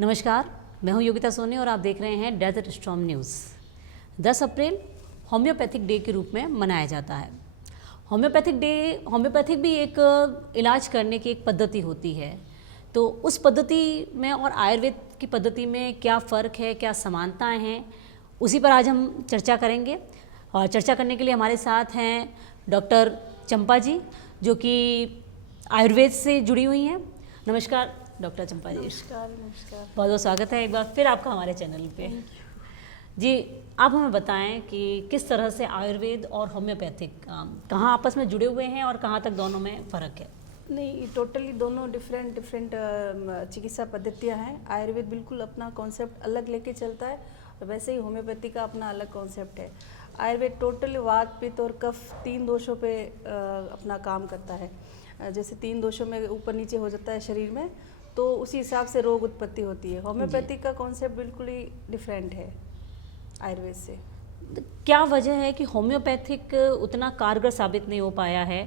नमस्कार, मैं हूं योगिता सोनी और आप देख रहे हैं डेजर्ट स्टॉर्म न्यूज़। 10 अप्रैल होम्योपैथिक डे के रूप में मनाया जाता है। होम्योपैथिक भी एक इलाज करने की एक पद्धति होती है। तो उस पद्धति में और आयुर्वेद की पद्धति में क्या फ़र्क है, क्या समानताएं हैं, उसी पर आज हम चर्चा करेंगे। और चर्चा करने के लिए हमारे साथ हैं डॉक्टर चंपा जी, जो कि आयुर्वेद से जुड़ी हुई हैं। नमस्कार डॉक्टर चंपा जी। नमस्कार। बहुत बहुत स्वागत है एक बार फिर आपका हमारे चैनल पे। जी, आप हमें बताएं कि किस तरह से आयुर्वेद और होम्योपैथिक कहाँ आपस में जुड़े हुए हैं और कहाँ तक दोनों में फ़र्क है? नहीं, टोटली दोनों डिफरेंट चिकित्सा पद्धतियां हैं। आयुर्वेद बिल्कुल अपना कॉन्सेप्ट अलग लेके चलता है और वैसे ही होम्योपैथी का अपना अलग कॉन्सेप्ट है। आयुर्वेद टोटली वात, पित्त और कफ 3 दोषों पे अपना काम करता है। जैसे 3 दोषों में ऊपर नीचे हो जाता है शरीर में, तो उसी हिसाब से रोग उत्पत्ति होती है। होम्योपैथी का कॉन्सेप्ट बिल्कुल ही डिफरेंट है आयुर्वेद से। क्या वजह है कि होम्योपैथिक उतना कारगर साबित नहीं हो पाया है?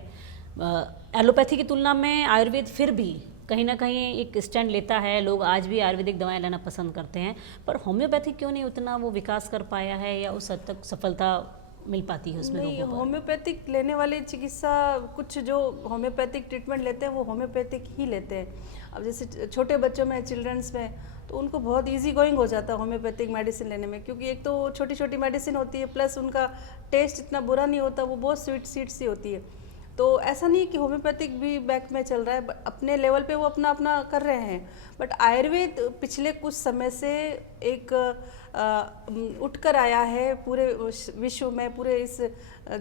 एलोपैथी की तुलना में आयुर्वेद फिर भी कहीं ना कहीं एक स्टैंड लेता है। लोग आज भी आयुर्वेदिक दवाएं लेना पसंद करते हैं, पर होम्योपैथिक क्यों नहीं उतना वो विकास कर पाया है या उस हद तक सफलता मिल पाती है उसमें? नहीं, होम्योपैथिक लेने वाले चिकित्सा, कुछ जो होम्योपैथिक ट्रीटमेंट लेते हैं वो होम्योपैथिक ही लेते हैं। अब जैसे छोटे बच्चों में, चिल्ड्रंस में, तो उनको बहुत इजी गोइंग हो जाता है होम्योपैथिक मेडिसिन लेने में, क्योंकि एक तो छोटी छोटी मेडिसिन होती है, प्लस उनका टेस्ट इतना बुरा नहीं होता, वो बहुत स्वीट सी होती है। तो ऐसा नहीं कि होम्योपैथिक भी बैक में चल रहा है, अपने लेवल पे वो अपना अपना कर रहे हैं। बट आयुर्वेद पिछले कुछ समय से एक उठकर आया है पूरे विश्व में, पूरे इस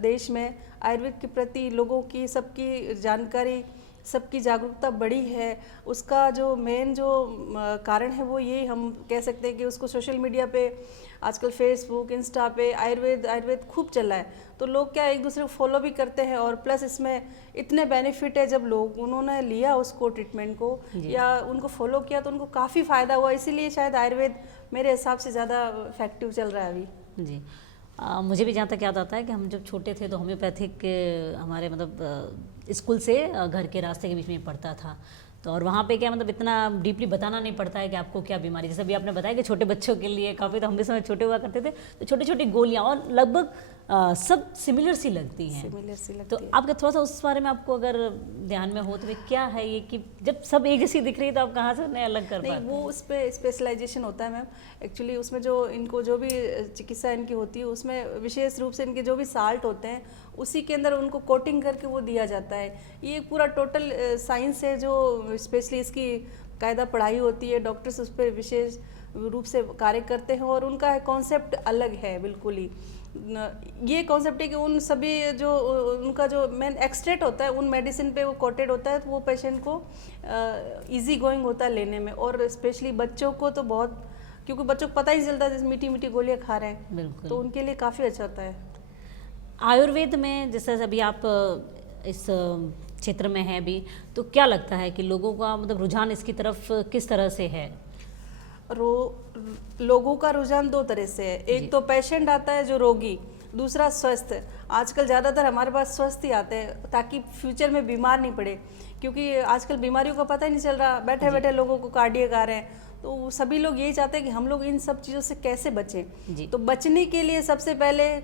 देश में। आयुर्वेद के प्रति लोगों की, सबकी जानकारी, सबकी जागरूकता बढ़ी है। उसका जो मेन जो कारण है वो ये हम कह सकते हैं कि उसको सोशल मीडिया पे आजकल फेसबुक, इंस्टा पे आयुर्वेद खूब चला है, तो लोग क्या एक दूसरे को फॉलो भी करते हैं। और प्लस इसमें इतने बेनिफिट है, जब लोग उन्होंने लिया उसको ट्रीटमेंट को या उनको फॉलो किया तो उनको काफ़ी फ़ायदा हुआ। इसीलिए शायद आयुर्वेद मेरे हिसाब से ज़्यादा इफेक्टिव चल रहा है अभी। जी, मुझे भी जहाँ तक याद आता है कि हम जब छोटे थे तो होम्योपैथिक हमारे मतलब स्कूल से घर के रास्ते के बीच में पड़ता था। तो और वहाँ पे क्या मतलब इतना डीपली बताना नहीं पड़ता है कि आपको क्या बीमारी, जैसे अभी आपने बताया कि छोटे बच्चों के लिए काफ़ी, तो हम भी समय छोटे हुआ करते थे तो छोटी छोटी गोलियाँ और लगभग सब सिमिलर सी लगती हैं। तो आपका थोड़ा सा उस बारे में आपको अगर ध्यान में हो तो क्या है ये कि जब सब एक जैसी दिख रही है तो आप कहाँ से उन्हें अलग कर पाते हैं? वो उस पर स्पेशलाइजेशन होता है मैम। एक्चुअली उसमें जो इनको जो भी चिकित्सा इनकी होती है उसमें विशेष रूप से इनके जो भी साल्ट होते हैं उसी के अंदर उनको कोटिंग करके वो दिया जाता है। ये पूरा टोटल साइंस है जो स्पेशली इसकी कायदा पढ़ाई होती है, डॉक्टर्स उस पर विशेष रूप से कार्य करते हैं और उनका कॉन्सेप्ट अलग है बिल्कुल ही। ये कॉन्सेप्ट है कि उन सभी जो उनका जो मेन एक्सट्रैक्ट होता है उन मेडिसिन पे वो कोटेड होता है, तो वो पेशेंट को इजी गोइंग होता है लेने में। और स्पेशली बच्चों को तो बहुत, क्योंकि बच्चों को पता ही चलता है जैसे मीठी मीठी गोलियां खा रहे हैं, तो उनके लिए काफ़ी अच्छा होता है। आयुर्वेद में जैसे अभी आप इस क्षेत्र में हैं भी, तो क्या लगता है कि लोगों का मतलब रुझान इसकी तरफ किस तरह से है? लोगों का रुझान 2 तरह से है। एक तो पेशेंट आता है जो रोगी, दूसरा स्वस्थ। आजकल ज़्यादातर हमारे पास स्वस्थ ही आते हैं ताकि फ्यूचर में बीमार नहीं पड़े, क्योंकि आजकल बीमारियों का पता ही नहीं चल रहा। बैठे बैठे लोगों को कार्डियक आ रहे हैं, तो सभी लोग यही चाहते हैं कि हम लोग इन सब चीज़ों से कैसे बचें। तो बचने के लिए सबसे पहले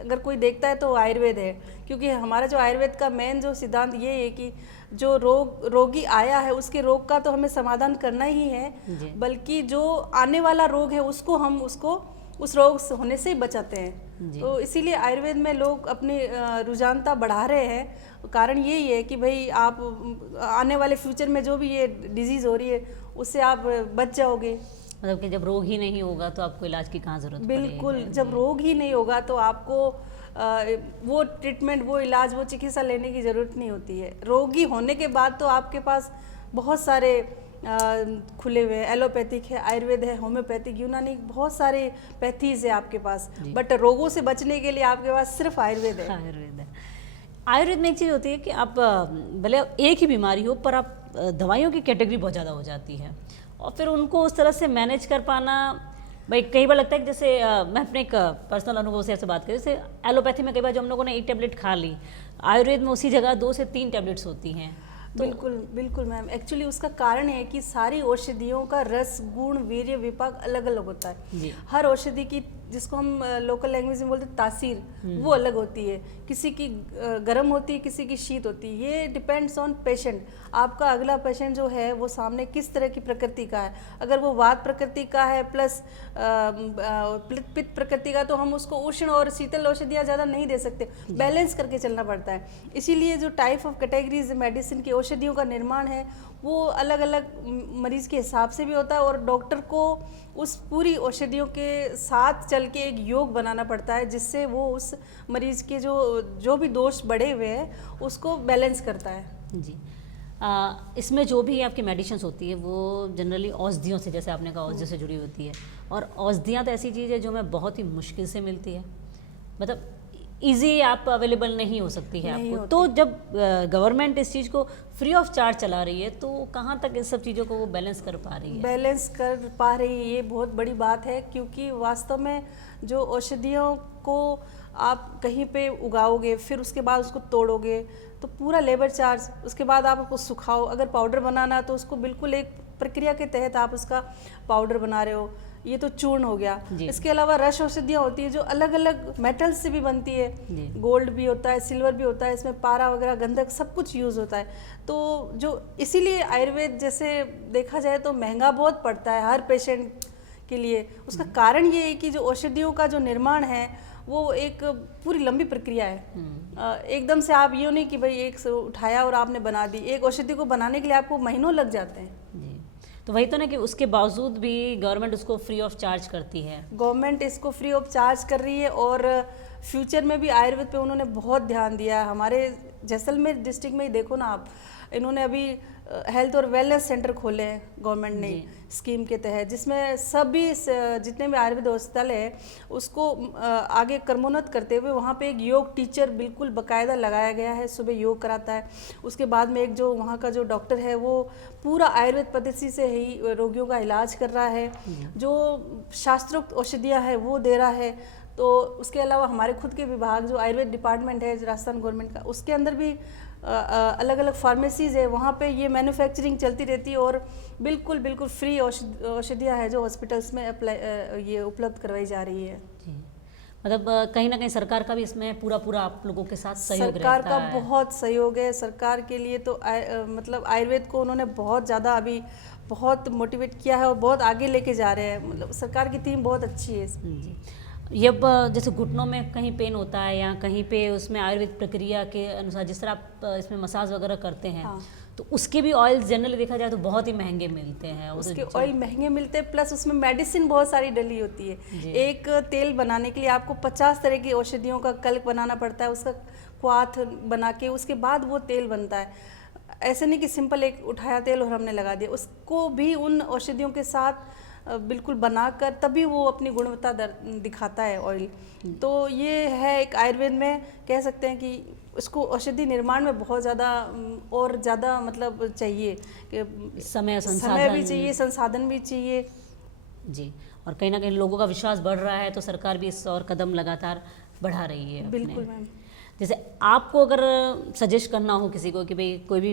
अगर कोई देखता है तो आयुर्वेद है, क्योंकि हमारा जो आयुर्वेद का मेन जो सिद्धांत ये है कि जो रोगी आया है उसके रोग का तो हमें समाधान करना ही है, बल्कि जो आने वाला रोग है उसको हम उस रोग होने से ही बचाते हैं। तो इसीलिए आयुर्वेद में लोग अपनी रुझानता बढ़ा रहे हैं। कारण यही है कि भाई आप आने वाले फ्यूचर में जो भी ये डिजीज़ हो रही है उससे आप बच जाओगे। मतलब कि जब रोग ही नहीं होगा तो आपको इलाज की कहाँ ज़रूरत पड़ेगी? बिल्कुल, जब रोग ही नहीं होगा तो आपको वो ट्रीटमेंट, वो इलाज, वो चिकित्सा लेने की ज़रूरत नहीं होती है। रोगी होने के बाद तो आपके पास बहुत सारे खुले हुए हैं। एलोपैथिक है, आयुर्वेद है, होम्योपैथिक, यूनानी, बहुत सारे पैथीज है आपके पास। बट रोगों से बचने के लिए आपके पास सिर्फ आयुर्वेद है। आयुर्वेद में एक चीज़ होती है कि आप भले एक ही बीमारी हो पर आप दवाइयों की कैटेगरी बहुत ज़्यादा हो जाती है और फिर उनको उस तरह से मैनेज कर पाना, भाई कई बार लगता है कि जैसे मैं अपने एक पर्सनल अनुभव से ऐसे बात करें, जैसे एलोपैथी में कई बार जो हम लोगों ने 1 टैबलेट खा ली, आयुर्वेद में उसी जगह 2 से 3 टैबलेट्स होती हैं। बिल्कुल बिल्कुल मैम, एक्चुअली उसका कारण है कि सारी औषधियों का रस गुण वीर्य विपाक अलग अलग होता है। जी। हर औषधि की, जिसको हम लोकल लैंग्वेज में बोलते हैं तासीर, वो अलग होती है। किसी की गर्म होती है, किसी की शीत होती है। ये डिपेंड्स ऑन पेशेंट। आपका अगला पेशेंट जो है वो सामने किस तरह की प्रकृति का है। अगर वो वात प्रकृति का है प्लस पित्त प्रकृति का, तो हम उसको उष्ण और शीतल औषधियाँ ज़्यादा नहीं दे सकते, बैलेंस करके चलना पड़ता है। इसीलिए जो टाइप ऑफ कैटेगरीज मेडिसिन की औषधियों का निर्माण है वो अलग अलग मरीज के हिसाब से भी होता है, और डॉक्टर को उस पूरी औषधियों के साथ चल के एक योग बनाना पड़ता है, जिससे वो उस मरीज के जो भी दोष बढ़े हुए हैं उसको बैलेंस करता है। जी। इसमें जो भी आपकी मेडिसिन्स होती है वो जनरली औषधियों से, जैसे आपने कहा औषधियों से जुड़ी होती है, और औषधियाँ तो ऐसी चीज़ है जो हमें बहुत ही मुश्किल से मिलती है, मतलब इजी आप अवेलेबल नहीं हो सकती है नहीं आपको। तो जब गवर्नमेंट इस चीज़ को फ्री ऑफ चार्ज चला रही है, तो कहाँ तक इस सब चीज़ों को वो बैलेंस कर पा रही है? बैलेंस कर पा रही है, ये बहुत बड़ी बात है, क्योंकि वास्तव में जो औषधियों को आप कहीं पे उगाओगे, फिर उसके बाद उसको तोड़ोगे, तो पूरा लेबर चार्ज, उसके बाद आप उसको सुखाओ, अगर पाउडर बनाना तो उसको बिल्कुल एक प्रक्रिया के तहत आप उसका पाउडर बना रहे हो। ये तो चूर्ण हो गया। इसके अलावा रस औषधियाँ होती है जो अलग अलग मेटल्स से भी बनती है, गोल्ड भी होता है, सिल्वर भी होता है, इसमें पारा वगैरह गंधक सब कुछ यूज़ होता है। तो जो इसीलिए आयुर्वेद जैसे देखा जाए तो महंगा बहुत पड़ता है हर पेशेंट के लिए। उसका कारण ये है कि जो औषधियों का जो निर्माण है वो एक पूरी लंबी प्रक्रिया है। एकदम से आप ये नहीं कि भाई एक से उठाया और आपने बना दी। एक औषधि को बनाने के लिए आपको महीनों लग जाते हैं। तो वही तो ना कि उसके बावजूद भी गवर्नमेंट उसको फ्री ऑफ चार्ज करती है। गवर्नमेंट इसको फ्री ऑफ चार्ज कर रही है, और फ्यूचर में भी आयुर्वेद पे उन्होंने बहुत ध्यान दिया है। हमारे जैसलमेर डिस्ट्रिक्ट में ही देखो ना आप, इन्होंने अभी हेल्थ और वेलनेस सेंटर खोले हैं गवर्नमेंट ने स्कीम के तहत, जिसमें सभी जितने भी आयुर्वेद अस्पताल है उसको आगे क्रमोन्नत करते हुए वहाँ पे एक योग टीचर बिल्कुल बाकायदा लगाया गया है, सुबह योग कराता है। उसके बाद में एक जो वहाँ का जो डॉक्टर है वो पूरा आयुर्वेद पद्धति से ही रोगियों का इलाज कर रहा है, जो शास्त्रोक्त औषधियाँ है वो दे रहा है। तो उसके अलावा हमारे खुद के विभाग जो आयुर्वेद डिपार्टमेंट है राजस्थान गवर्नमेंट का, उसके अंदर भी अलग अलग फार्मेसीज़ है, वहाँ पे ये मैन्युफैक्चरिंग चलती रहती है, और बिल्कुल बिल्कुल फ्री औषधियाँ है जो हॉस्पिटल्स में ये उपलब्ध करवाई जा रही है। जी, मतलब कहीं ना कहीं सरकार का भी इसमें पूरा पूरा आप लोगों के साथ सहयोग सरकार रहता का है। बहुत सहयोग है। सरकार के लिए तो मतलब आयुर्वेद को उन्होंने बहुत ज़्यादा अभी बहुत मोटिवेट किया है और बहुत आगे लेके जा रहे हैं। मतलब सरकार की टीम बहुत अच्छी है। जी, ये अब जैसे घुटनों में कहीं पेन होता है या कहीं पे उसमें आयुर्वेद प्रक्रिया के अनुसार जिस तरह आप इसमें मसाज वगैरह करते हैं, हाँ। तो उसके भी ऑयल जनरली देखा जाए तो बहुत ही महंगे मिलते हैं। उसके ऑयल महंगे मिलते हैं, प्लस उसमें मेडिसिन बहुत सारी डली होती है। एक तेल बनाने के लिए आपको 50 तरह की औषधियों का कल्क बनाना पड़ता है, उसका क्वाथ बना के उसके बाद वो तेल बनता है। ऐसे नहीं कि सिंपल एक उठाया तेल और हमने लगा दिया, उसको भी उन औषधियों के साथ बिल्कुल बनाकर तभी वो अपनी गुणवत्ता दिखाता है ऑयल। तो ये है एक आयुर्वेद में कह सकते हैं कि उसको औषधि निर्माण में बहुत ज़्यादा और ज़्यादा मतलब चाहिए कि समय भी चाहिए, संसाधन भी चाहिए। जी, और कहीं ना कहीं लोगों का विश्वास बढ़ रहा है तो सरकार भी इस और कदम लगातार बढ़ा रही है। बिल्कुल मैम। जैसे आपको अगर सजेस्ट करना हो किसी को कि भाई कोई भी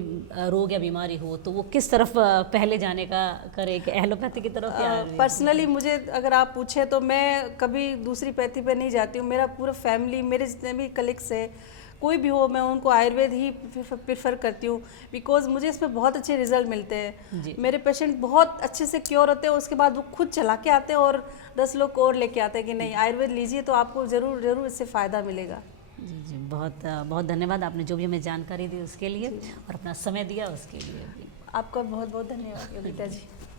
रोग या बीमारी हो तो वो किस तरफ पहले जाने का करे, कि एलोपैथी की तरफ या पर्सनली मुझे अगर आप पूछे तो मैं कभी दूसरी पैथी पे नहीं जाती हूँ। मेरा पूरा फैमिली, मेरे जितने भी कलीग्स है, कोई भी हो, मैं उनको आयुर्वेद ही प्रेफर करती हूँ, बिकॉज मुझे इसमें बहुत अच्छे रिजल्ट मिलते हैं। मेरे पेशेंट बहुत अच्छे से क्योर होते हैं, उसके बाद वो खुद चला के आते हैं और 10 लोग को और लेके आते हैं कि नहीं आयुर्वेद लीजिए तो आपको ज़रूर ज़रूर इससे फ़ायदा मिलेगा। जी जी, बहुत बहुत धन्यवाद आपने जो भी हमें जानकारी दी उसके लिए और अपना समय दिया उसके लिए। आपका बहुत बहुत धन्यवाद योगिता जी।